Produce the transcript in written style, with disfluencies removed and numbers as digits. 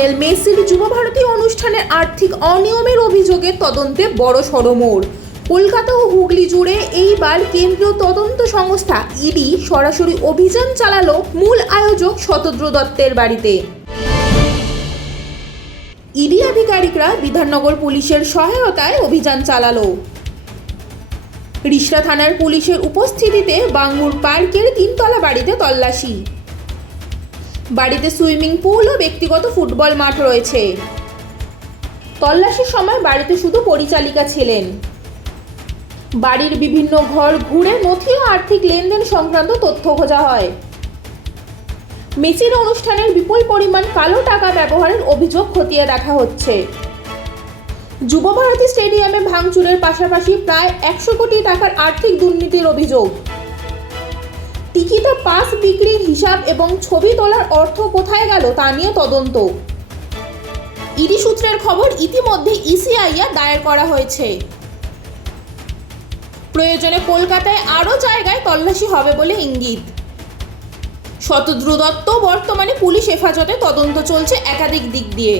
Lionel মেসির যুবভারতী অনুষ্ঠানের আর্থিক অনিয়মের অভিযোগের তদন্তে বড়সড় মোড়। কলকাতা ও হুগলি জুড়ে এইবার কেন্দ্রীয় তদন্ত সংস্থা ইডি সরাসরি অভিযান চালালো মূল আয়োজক শতদ্রু দত্তের বাড়িতে। ইডি আধিকারিকরা বিধাননগর পুলিশের সহায়তায় অভিযান চালালো। রিষড়া থানার পুলিশের উপস্থিতিতে বাঙ্গুর পার্কের 3 তলা বাড়িতে তল্লাশি। বাড়িতে সুইমিং পুল ও ব্যক্তিগত ফুটবল মাঠ রয়েছে। তল্লাশির সময় বাড়িতে শুধু পরিচালিকা ছিলেন। বাড়ির বিভিন্ন ঘর ঘুরে নথি ও আর্থিক লেনদেন সংক্রান্ত তথ্য খোঁজা হয়। মেসির অনুষ্ঠানের বিপুল পরিমাণ কালো টাকা ব্যবহারের অভিযোগ খতিয়ে দেখা হচ্ছে। যুবভারতী স্টেডিয়ামে ভাঙচুরের পাশাপাশি প্রায় 100 কোটি টাকার আর্থিক দুর্নীতির অভিযোগ। টিকিট ও পাস বিক্রির হিসাব এবং ছবি তোলার অর্থ কোথায় গেল তা নিয়ে তদন্ত। ইডি সূত্রের খবর, ইতিমধ্যে ইসিআইআর দায়ের করা হয়েছে। প্রয়োজনে কলকাতায় আরও জায়গায় তল্লাশি হবে বলে ইঙ্গিত। শতদ্রু দত্ত বর্তমানে পুলিশ হেফাজতে, তদন্ত চলছে একাধিক দিক দিয়ে।